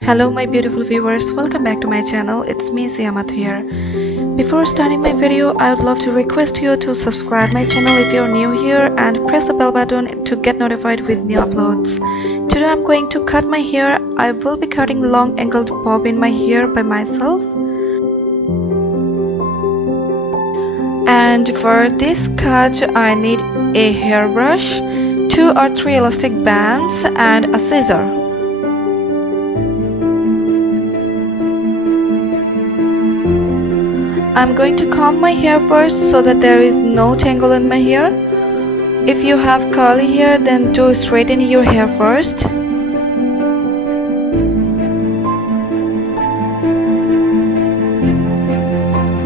Hello my beautiful viewers, welcome back to my channel. It's me Siamat here. Before starting my video, I would love to request you to subscribe my channel if you're new here and press the bell button to get notified with new uploads. Today I'm going to cut my hair. I will be cutting long angled bob in my hair by myself. And for this cut I need a hairbrush, 2 or 3 elastic bands and a scissor. I'm going to comb my hair first so that there is no tangle in my hair. If you have curly hair, then do straighten your hair first.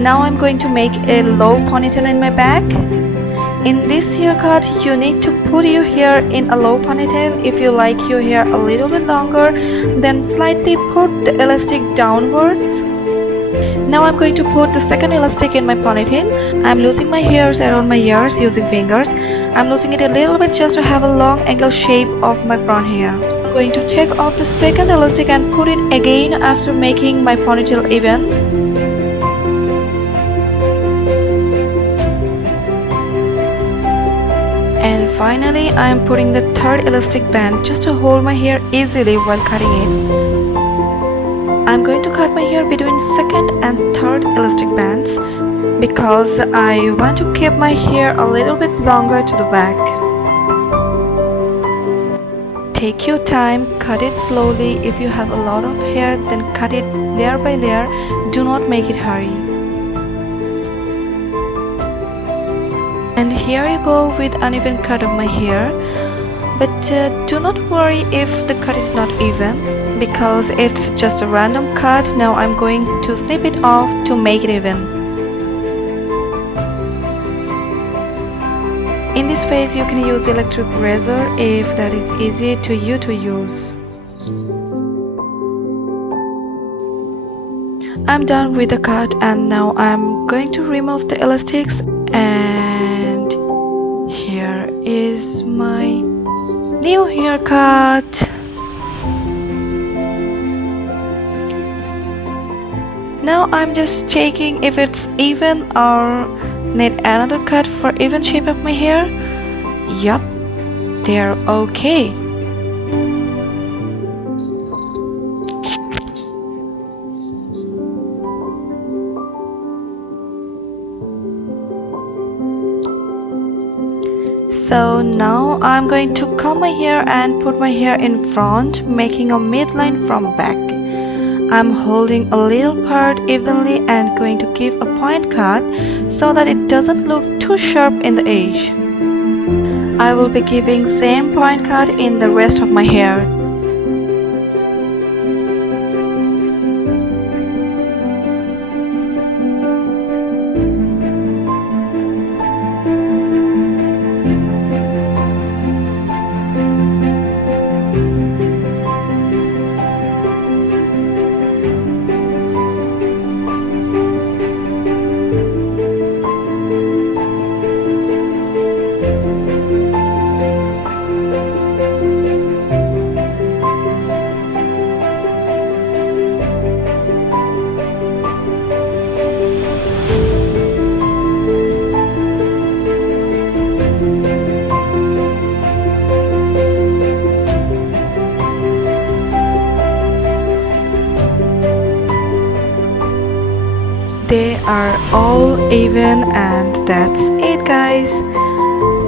Now I'm going to make a low ponytail in my back. In this haircut, you need to put your hair in a low ponytail. If you like your hair a little bit longer, then slightly put the elastic downwards. Now I'm going to put the second elastic in my ponytail. I'm losing my hairs around my ears using fingers. I'm losing it a little bit just to have a long angle shape of my front hair. I'm going to take off the second elastic and put it again after making my ponytail even. And finally I am putting the third elastic band just to hold my hair easily while cutting it. I'm going to cut my hair between second and third elastic bands because I want to keep my hair a little bit longer to the back. Take your time, cut it slowly. If you have a lot of hair, then cut it layer by layer. Do not make it hurry. And here you go with uneven cut of my hair. But do not worry if the cut is not even, because it's just a random cut. Now I'm going to snip it off to make it even. In this phase you can use electric razor if that is easy to you to use. I'm done with the cut and now I'm going to remove the elastics, and here is my new haircut. Now I'm just checking if it's even or need another cut for even shape of my hair. Yup, they're okay. So now I'm going to comb my hair and put my hair in front, making a midline from back. I'm holding a little part evenly and going to give a point cut so that it doesn't look too sharp in the edge. I will be giving same point cut in the rest of my hair. They are all even, and that's it guys.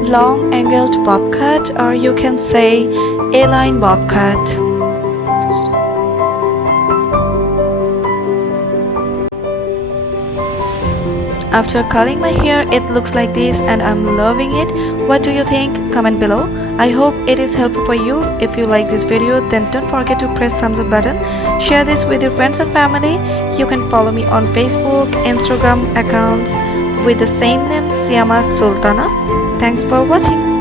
Long angled bob cut, or you can say A-line bob cut. After curling my hair, it looks like this and I'm loving it. What do you think? Comment below. I hope it is helpful for you. If you like this video, then don't forget to press thumbs up button. Share this with your friends and family. You can follow me on Facebook, Instagram accounts with the same name, Siamat Sultana. Thanks for watching.